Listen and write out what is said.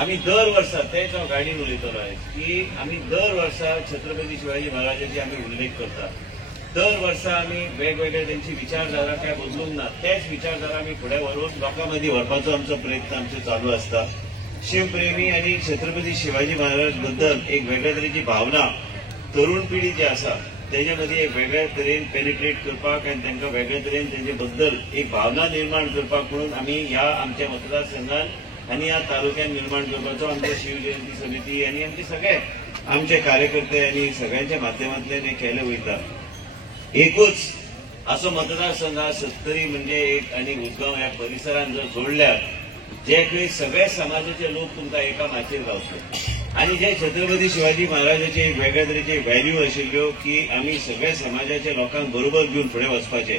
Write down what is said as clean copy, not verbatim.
आम्ही दर वर्सा तेच हांव गाडीन उलयतलो की आम्ही दर वर्सा छत्रपती शिवाजी महाराजांची आम्ही उल्लेख करतात. दर वर्सा आम्ही वेगवेगळे त्यांची विचारधारा काय बदलूंक ना, तेच विचारधारा आम्ही फुडें व्हरून लोकांमदीं व्हरपाचो आमचो प्रयत्न आमचो चालू असता. शिवप्रेमी आणि छत्रपती शिवाजी महाराज बद्दल एक वेगळ्या तरेची भावना तरुण पिढी जी आसा त्याच्यामध्ये एक वेगळ्या तरेन पेनिट्रेट करपाक आनी तांकां वेगळ्या तरेन तेंचे बद्दल एक भावना निर्माण करपाक म्हणून आम्ही ह्या आमच्या मतदारसंघात आणि ह्या तालुक्यात निर्माण करपाचो आमच्या शिवजयंती समिती आणि आमचे सगळे आमचे कार्यकर्ते आणि सगळ्यांच्या माध्यमांतल्यान हे केले वयता. एकूच असो मतदारसंघ हा सत्तरी म्हणजे एक आणि उदगांव ह्या परिसरात जर जोडल्यार जे काही सगळे समाजाचे लोक तुमकां एका माचयेर गावतले आणि जे छत्रपती शिवाजी महाराजाचे एक वेगळ्या तरेचे व्हॅल्यू आशिल्ल्यो की आम्ही सगळ्या समाजाच्या लोकांक बरोबर घेवन फुडें वचपाचे.